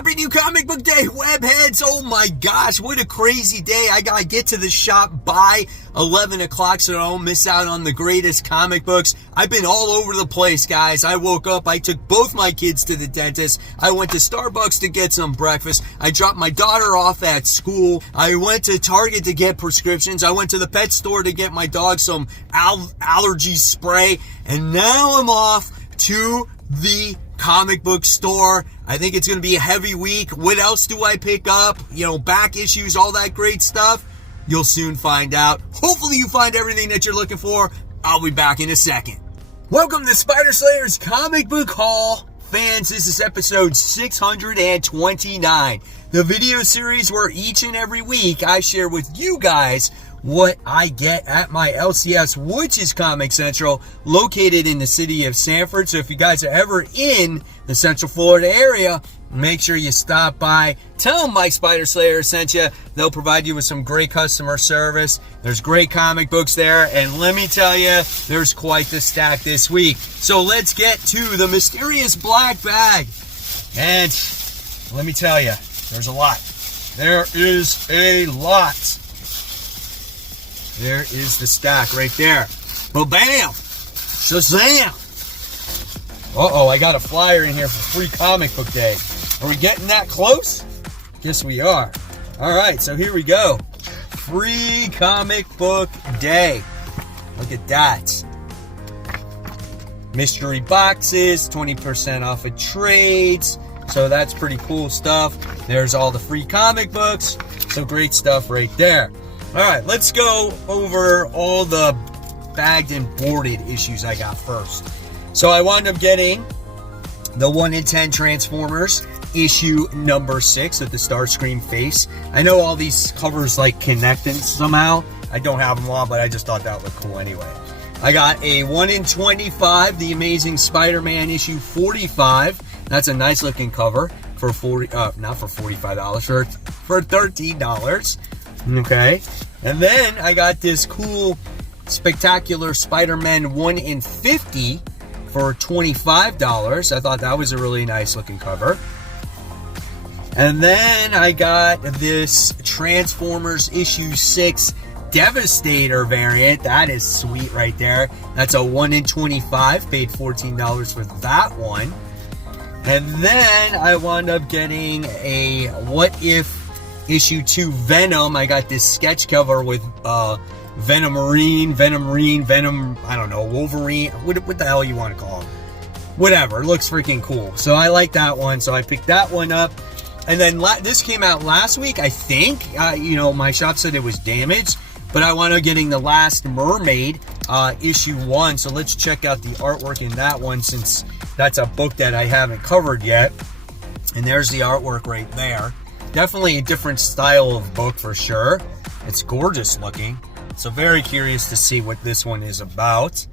Happy New Comic Book Day, webheads! Oh my gosh, what a crazy day. I gotta get to the shop by 11 o'clock so I don't miss out on the greatest comic books. I've been all over the place, guys. I woke up, I took both my kids to the dentist. I went to Starbucks to get some breakfast. I dropped my daughter off at school. I went to Target to get prescriptions. I went to the pet store to get my dog some allergy spray. And now I'm off to the comic book store. I think it's going to be a heavy week. What else do I pick up? Back issues, all that great stuff. You'll soon find out. Hopefully you find everything that you're looking for. I'll be back in a second. Welcome to Spider Slayer's Comic Book Haul. Fans, this is episode 629. The video series where each and every week I share with you guys what I get at my LCS, which is Comic Central, located in the city of Sanford. So if you guys are ever in the Central Florida area, make sure you stop by. Tell them Mike Spider Slayer sent you. They'll provide you with some great customer service. There's great comic books there. And let me tell you, there's quite the stack this week. So let's get to the mysterious black bag. And let me tell you, there's a lot. There is a lot. There is the stack right there. Ba-bam! Shazam! Uh-oh, I got a flyer in here for free comic book day. Are we getting that close? Guess we are. All right, so here we go. Free comic book day. Look at that. Mystery boxes, 20% off of trades. So that's pretty cool stuff. There's all the free comic books. So great stuff right there. All right, let's go over all the bagged and boarded issues I got first. So I wound up getting the 1 in 10 Transformers issue number 6 with the Starscream face. I know all these covers connect in somehow. I don't have them all, but I just thought that looked cool anyway. I got a 1 in 25, The Amazing Spider-Man issue 45. That's a nice looking cover for not for $45, for $13. Okay, and then I got this cool Spectacular Spider-Man 1 in 50 for $25. I thought that was a really nice looking cover. And then I got this Transformers issue 6 Devastator variant. That is sweet right there. That's a 1 in 25. Paid $14 for that one. And then I wound up getting a What If issue 2 Venom. I got this sketch cover with Venom, I don't know, Wolverine, what the hell you want to call him. Whatever, it looks freaking cool. So I like that one, so I picked that one up. And then this came out last week, I think. My shop said it was damaged, but I wound up getting The Last Mermaid issue 1. So let's check out the artwork in that one, since that's a book that I haven't covered yet. And there's the artwork right there. Definitely a different style of book for sure. It's gorgeous looking. So very curious to see what this one is about.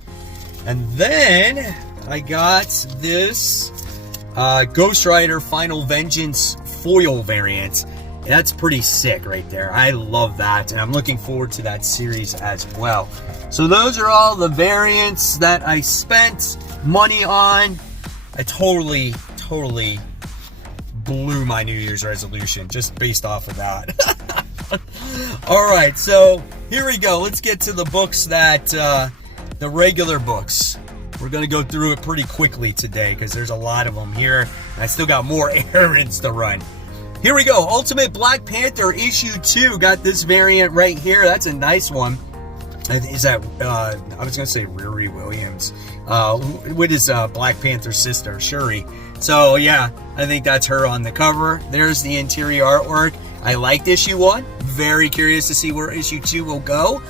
And then I got this Ghost Rider Final Vengeance foil variant. That's pretty sick right there. I love that, and I'm looking forward to that series as well. So those are all the variants that I spent money on. I totally blew my New Year's resolution just based off of that. All right, so here we go. Let's get to the books that the regular books. We're gonna go through it pretty quickly today because there's a lot of them here, and I still got more errands to run. Here we go. Ultimate Black Panther issue 2. Got this variant right here. That's a nice one. Is that I was gonna say Riri Williams. What is Black Panther's sister, Shuri? So yeah, I think that's her on the cover. There's the interior artwork. I liked issue 1. Very curious to see where issue 2 will go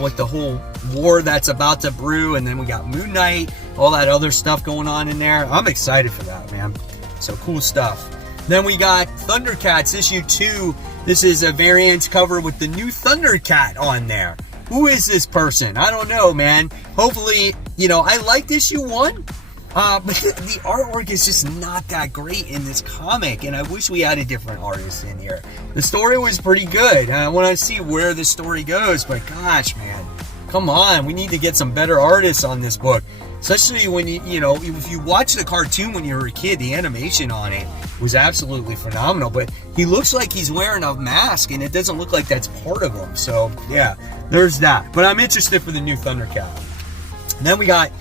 with the whole war that's about to brew. And then we got Moon Knight, all that other stuff going on in there. I'm excited for that, man. So cool stuff. Then we got Thundercats issue 2. This is a variant cover with the new Thundercat on there. Who is this person? I don't know, man. Hopefully, I liked issue 1. But the artwork is just not that great in this comic, and I wish we had a different artist in here. The story was pretty good. I want to see where the story goes, but gosh, man, come on. We need to get some better artists on this book. Especially when if you watch the cartoon when you were a kid, the animation on it was absolutely phenomenal. But he looks like he's wearing a mask, and it doesn't look like that's part of him. So, yeah, there's that. But I'm interested for the new Thundercat. And then we got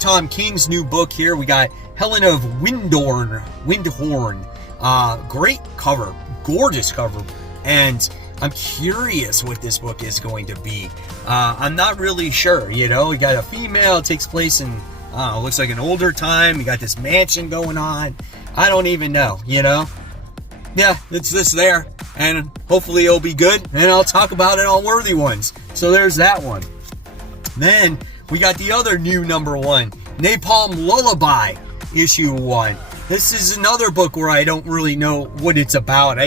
Tom King's new book here. We got Helen of Windhorn. Great cover. Gorgeous cover. And I'm curious what this book is going to be. I'm not really sure, you know. We got a female. It takes place in, looks like an older time. You got this mansion going on. I don't even know, you know. Yeah, it's this there. And hopefully it'll be good. And I'll talk about it on Worthy Ones. So there's that one. Then we got the other new #1, Napalm Lullaby, issue 1. This is another book where I don't really know what it's about.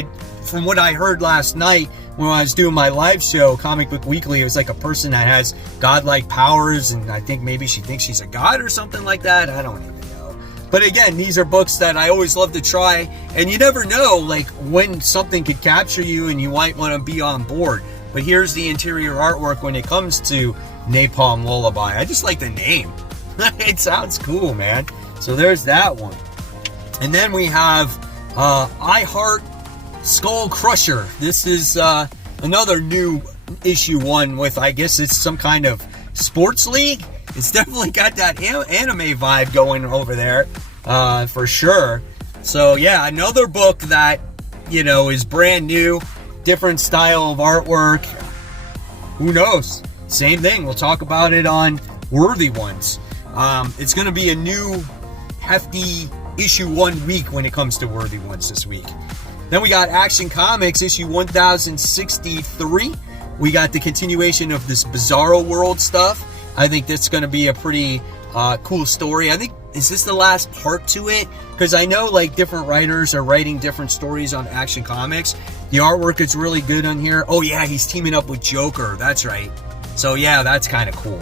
From what I heard last night when I was doing my live show, Comic Book Weekly, it was like a person that has godlike powers, and I think maybe she thinks she's a god or something like that. I don't even know. But again, these are books that I always love to try, and you never know, like, when something could capture you and you might want to be on board. But here's the interior artwork when it comes to Napalm Lullaby. I just like the name. It sounds cool, man. So there's that one. And then we have I Heart Skull Crusher. This is another new issue 1 with, I guess it's some kind of sports league. It's definitely got that anime vibe going over there, for sure. So yeah, another book that, you know, is brand new, different style of artwork. Who knows? Same thing. We'll talk about it on Worthy Ones. It's going to be a new hefty issue 1 week when it comes to Worthy Ones this week. Then we got Action Comics issue 1063. We got the continuation of this Bizarro World stuff. I think that's going to be a pretty cool story. I think, is this the last part to it? Because I know, like, different writers are writing different stories on Action Comics. The artwork is really good on here. Oh yeah, he's teaming up with Joker. That's right. So yeah, that's kind of cool.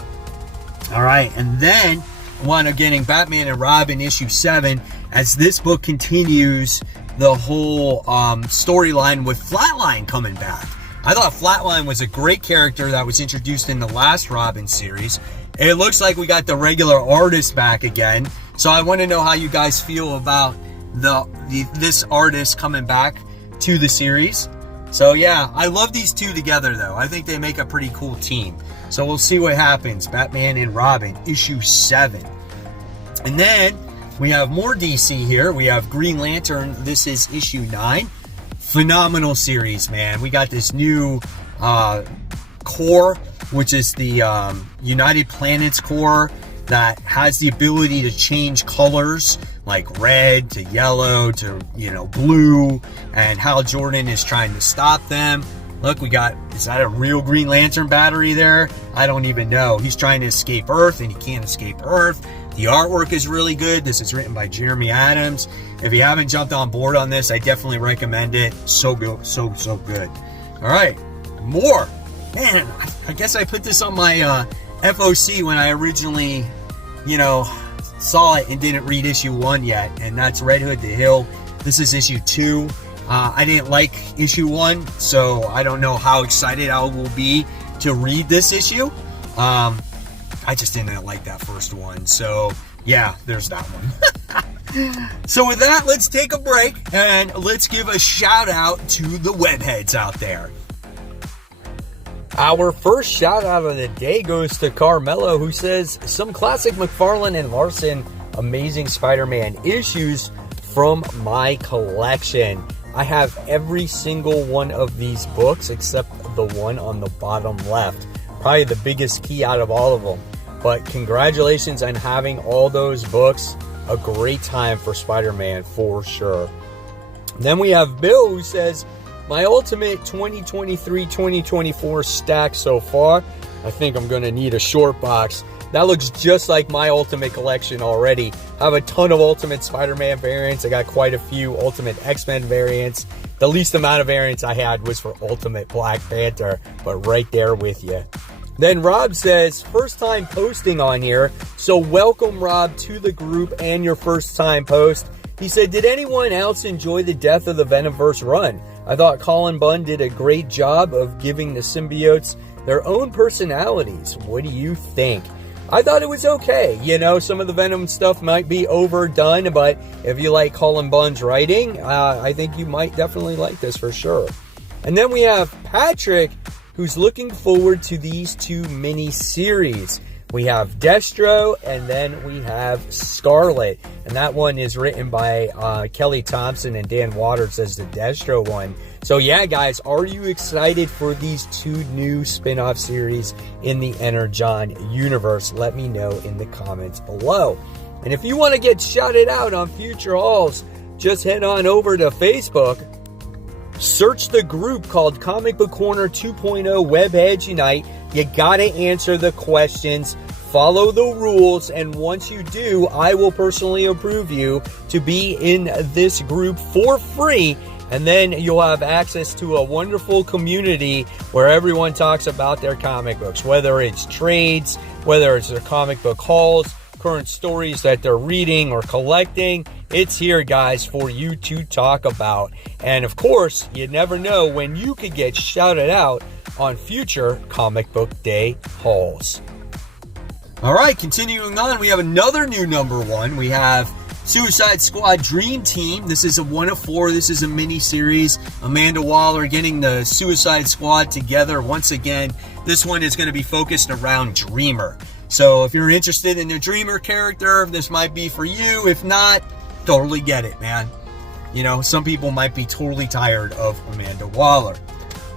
All right, and then one of getting Batman and Robin issue 7, as this book continues the whole storyline with Flatline coming back. I thought Flatline was a great character that was introduced in the last Robin series. It looks like we got the regular artist back again. So I want to know how you guys feel about this artist coming back to the series. So yeah, I love these two together though. I think they make a pretty cool team. So we'll see what happens. Batman and Robin, issue 7. And then we have more DC here. We have Green Lantern. This is issue 9. Phenomenal series, man. We got this new core, which is the United Planets core that has the ability to change colors, like red to yellow to, you know, blue, and Hal Jordan is trying to stop them. Look, we got, is that a real Green Lantern battery there? I don't even know. He's trying to escape Earth, and he can't escape Earth. The artwork is really good. This is written by Jeremy Adams. If you haven't jumped on board on this, I definitely recommend it. So good, so good. All right, more. Man, I guess I put this on my FOC when I originally, you know, saw it and didn't read issue 1 yet, and that's Red Hood to Hill. This is issue 2. I didn't like issue 1, so I don't know how excited I will be to read this issue. I just didn't like that first one, so yeah, there's that one. So with that, let's take a break and let's give a shout out to the webheads out there. Our first shout out of the day goes to Carmelo, who says, some classic McFarlane and Larson Amazing Spider-Man issues from my collection. I have every single one of these books except the one on the bottom left. Probably the biggest key out of all of them. But congratulations on having all those books. A great time for Spider-Man for sure. Then we have Bill, who says, my ultimate 2023-2024 stack so far. I think I'm going to need a short box. That looks just like my Ultimate collection already. I have a ton of Ultimate Spider-Man variants. I got quite a few Ultimate X-Men variants. The least amount of variants I had was for Ultimate Black Panther, but right there with you. Then Rob says, first time posting on here, so welcome Rob to the group and your first time post. He said, did anyone else enjoy the Death of the Venomverse run? I thought Colin Bunn did a great job of giving the symbiotes their own personalities. What do you think? I thought it was okay. You know, some of the Venom stuff might be overdone, but if you like Cullen Bunn's writing, I think you might definitely like this for sure. And then we have Patrick, who's looking forward to these 2 mini-series. We have Destro, and then we have Scarlet. And that one is written by Kelly Thompson and Dan Waters as the Destro one. So yeah, guys, are you excited for these 2 new spin-off series in the Energon universe? Let me know in the comments below. And if you want to get shouted out on future hauls, just head on over to Facebook. Search the group called Comic Book Corner 2.0 Webheads Unite. You gotta answer the questions, follow the rules, and once you do, I will personally approve you to be in this group for free. And then you'll have access to a wonderful community where everyone talks about their comic books, whether it's trades, whether it's their comic book hauls, current stories that they're reading or collecting. It's here, guys, for you to talk about. And of course, you never know when you could get shouted out on future Comic Book Day hauls. All right, continuing on, we have another new number 1. We have Suicide Squad Dream Team. This is a 1 of 4. This is a mini-series. Amanda Waller getting the Suicide Squad together once again. This one is going to be focused around Dreamer. So if you're interested in the Dreamer character, this might be for you. If not, totally get it, man. You know, some people might be totally tired of Amanda Waller.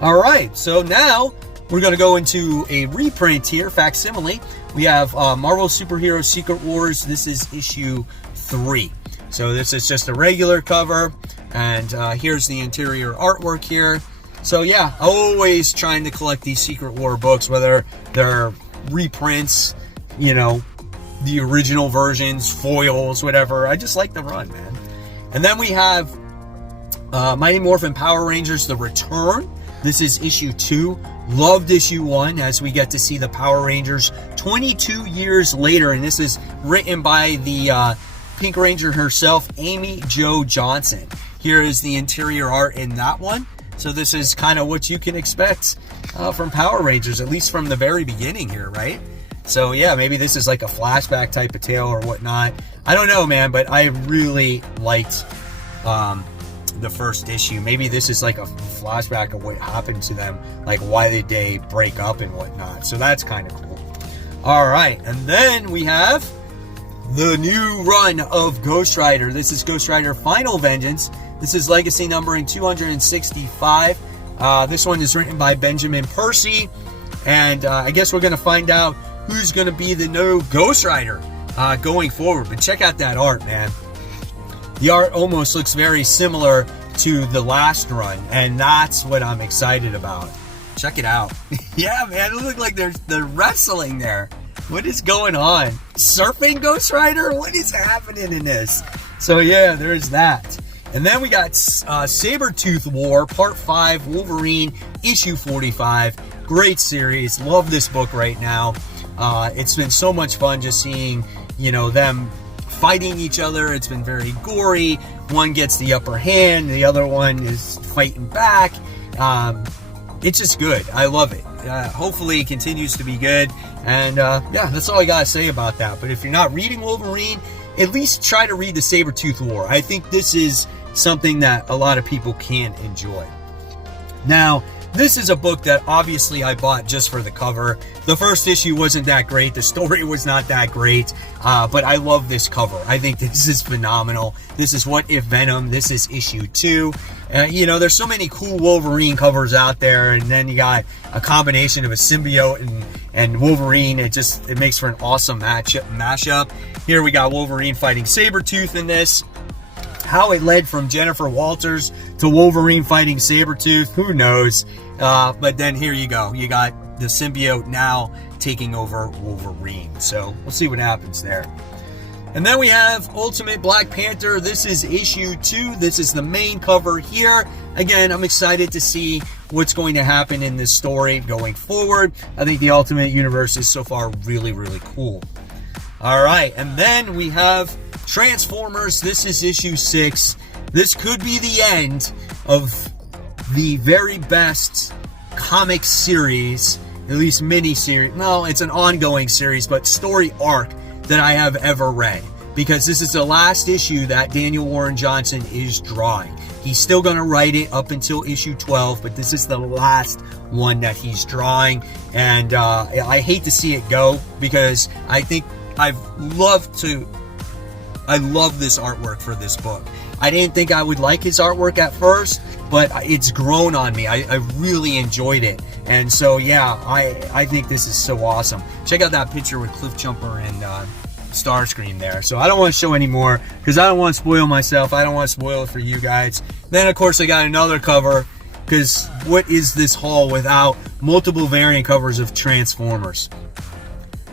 All right, so now we're going to go into a reprint here, facsimile. We have Marvel Superhero Secret Wars. This is issue 3. So this is just a regular cover, and here's the interior artwork here. So yeah, always trying to collect these Secret War books, whether they're reprints, you know, the original versions, foils, whatever. I just like the run, man. And then we have Mighty Morphin Power Rangers The Return. This is issue 2. Loved issue 1 as we get to see the Power Rangers 22 years later. And this is written by the Pink Ranger herself, Amy Jo Johnson. Here is the interior art in that one. So this is kind of what you can expect from Power Rangers, at least from the very beginning here, right? So yeah, maybe this is like a flashback type of tale or whatnot. I don't know, man, but I really liked the first issue. Maybe this is like a flashback of what happened to them, like why did they break up and whatnot. So that's kind of cool. All right, and then we have the new run of Ghost Rider. This is Ghost Rider Final Vengeance. This is legacy numbering 265. This one is written by Benjamin Percy, and I guess we're going to find out who's going to be the new Ghost Rider going forward. But check out that art, man. The art almost looks very similar to the last run, and that's what I'm excited about. Check it out. Yeah, man, it looks like they're wrestling there. What is going on? Surfing Ghost Rider? What is happening in this? So yeah, there's that. And then we got Sabretooth War, Part 5, Wolverine, issue 45. Great series. Love this book right now. It's been so much fun just seeing, you know, them fighting each other. It's been very gory. One gets the upper hand, the other one is fighting back. It's just good. I love it. Hopefully it continues to be good. And yeah, that's all I gotta say about that. But if you're not reading Wolverine, at least try to read the Sabretooth War. I think this is something that a lot of people can enjoy. Now, this is a book that obviously I bought just for the cover. The first issue wasn't that great. The story was not that great. But I love this cover. I think this is phenomenal. This is What If Venom. This is issue 2. You know, there's so many cool Wolverine covers out there. And then you got a combination of a symbiote and Wolverine. It makes for an awesome mashup. Here we got Wolverine fighting Sabretooth in this. How it led from Jennifer Walters to Wolverine fighting Sabretooth, who knows? But then here you go. You got the symbiote now taking over Wolverine. So we'll see what happens there. And then we have Ultimate Black Panther. This is issue 2. This is the main cover here. Again, I'm excited to see what's going to happen in this story going forward. I think the Ultimate Universe is so far really, really cool. All right, and then we have Transformers. This is issue 6. This could be the end of the very best comic series at least mini-series, no, it's an ongoing series, but story arc that I have ever read. Because this is the last issue that Daniel Warren Johnson is drawing. He's still going to write it up until issue 12, but this is the last one that he's drawing. And I hate to see it go, because I think I love this artwork for this book. I didn't think I would like his artwork at first, but it's grown on me. I really enjoyed it. And so, yeah, I think this is so awesome. Check out that picture with Cliffjumper and Starscream there. So I don't want to show any more, because I don't want to spoil myself. I don't want to spoil it for you guys. Then, of course, I got another cover, because what is this haul without multiple variant covers of Transformers?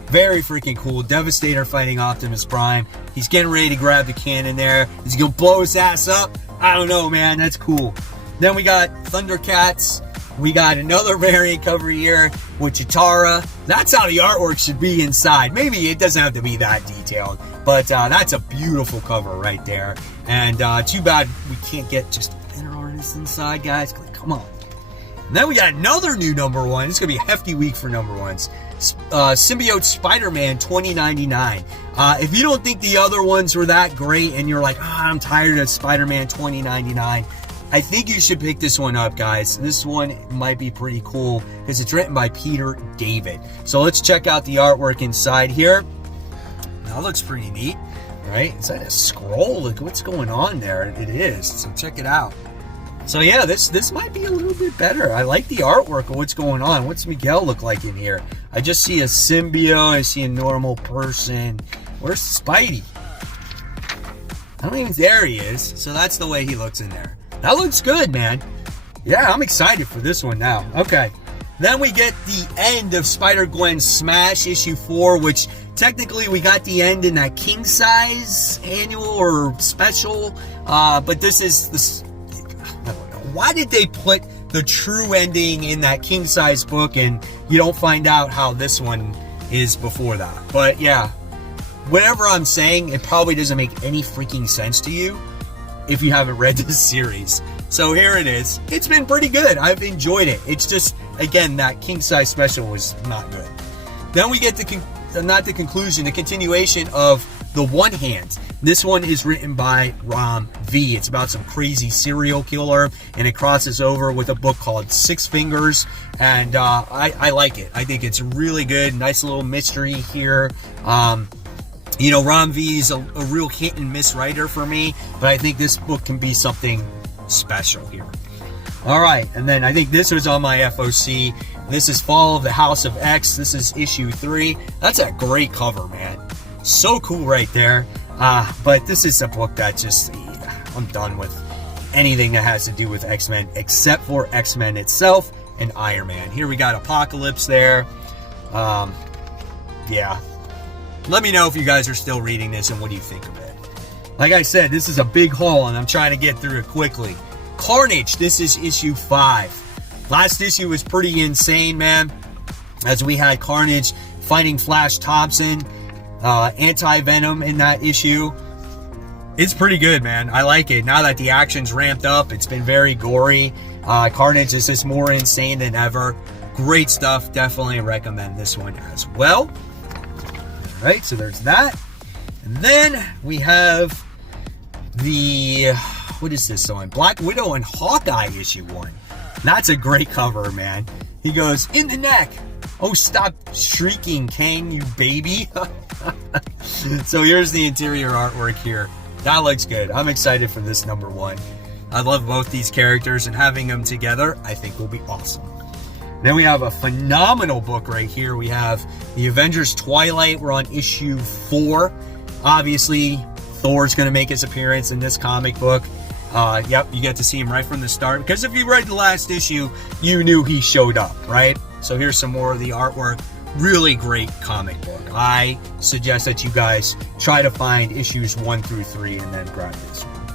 Very freaking cool. Devastator fighting Optimus Prime. He's getting ready to grab the cannon there. Is he going to blow his ass up? I don't know, man. That's cool. Then we got Thundercats. We got another variant cover here with Chitara. That's how the artwork should be inside. Maybe it doesn't have to be that detailed, but that's a beautiful cover right there. And too bad we can't get just a better artist inside, guys. Come on. And then we got another new number one. It's going to be a hefty week for number ones. Symbiote Spider-Man 2099. If you don't think the other ones were that great and you're like, I'm tired of Spider-Man 2099, I think you should pick this one up, guys. This one might be pretty cool because it's written by Peter David. So let's check out the artwork inside here. That looks pretty neat, right? Is that a scroll? Look what's going on there. It is. So check it out. So yeah, this might be a little bit better. I like the artwork of what's going on. What's Miguel look like in here? I just see a symbiote. I see a normal person. Where's Spidey? I don't even... There he is. So that's the way he looks in there. That looks good, man. Yeah, I'm excited for this one now. Okay. Then we get the end of Spider-Gwen Smash issue 4, which technically we got the end in that king size annual or special. But this is this. I don't know. Why did they put the true ending in that king size book and you don't find out how this one is before that? But yeah, whatever I'm saying, it probably doesn't make any freaking sense to you if you haven't read this series. So here it is. It's been pretty good. I've enjoyed it. It's just, again, that king size special was not good. Then we get the conclusion, the continuation of The One Hand. This one is written by Ram V. It's about some crazy serial killer, and it crosses over with a book called Six Fingers, and I like it. I think it's really good. Nice little mystery here. You know, Ram V is a real hit and miss writer for me, but I think this book can be something special here. All right, and then I think this was on my FOC. This is Fall of the House of X. This is issue 3. That's a great cover, man. So cool right there. But this is a book that just, I'm done with anything that has to do with X-Men, except for X-Men itself and Iron Man. Here we got Apocalypse there. Yeah. Let me know if you guys are still reading this and what do you think of it. Like I said, this is a big haul and I'm trying to get through it quickly. Carnage, this is issue 5. Last issue was pretty insane, man. As we had Carnage fighting Flash Thompson, Anti-Venom in that issue. It's pretty good, man. I like it. Now that the action's ramped up, it's been very gory. Carnage is just more insane than ever. Great stuff. Definitely recommend this one as well. Right, so there's that. And then we have the, what is this one? Black Widow and Hawkeye issue 1. That's a great cover, man. He goes, in the neck. Oh, stop shrieking, Kang, you baby. So here's the interior artwork here. That looks good. I'm excited for this number 1. I love both these characters, and having them together, I think will be awesome. Then we have a phenomenal book right here. We have the Avengers Twilight. We're on issue 4. Obviously, Thor's going to make his appearance in this comic book. Yep, you get to see him right from the start. Because if you read the last issue, you knew he showed up, right? So here's some more of the artwork. Really great comic book. I suggest that you guys try to find issues 1 through 3 and then grab this one.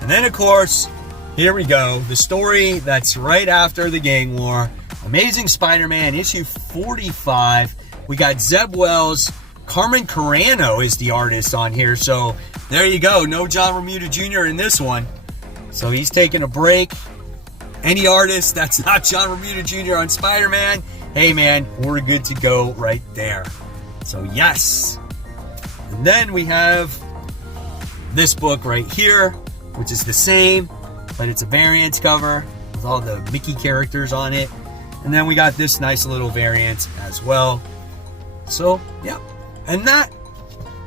And then, of course, here we go. The story that's right after the gang war. Amazing Spider-Man, issue 45. We got Zeb Wells. Carmen Carano is the artist on here. So there you go. No John Romita Jr. in this one. So he's taking a break. Any artist that's not John Romita Jr. on Spider-Man hey man, we're good to go right there. So yes. And then we have this book right here, which is the same, but it's a variant cover with all the Mickey characters on it. And then we got this nice little variant as well. So yeah, and that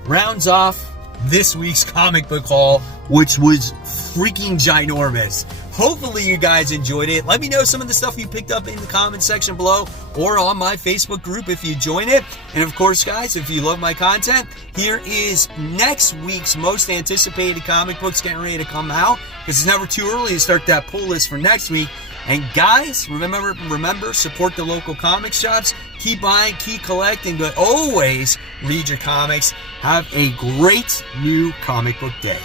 rounds off this week's comic book haul, which was freaking ginormous. Hopefully you guys enjoyed it. Let me know some of the stuff you picked up in the comment section below or on my Facebook group if you join it. And of course, guys, if you love my content, here is next week's most anticipated comic books getting ready to come out, because it's never too early to start that pull list for next week. And guys, remember, support the local comic shops. Keep buying, keep collecting, but always read your comics. Have a great new comic book day.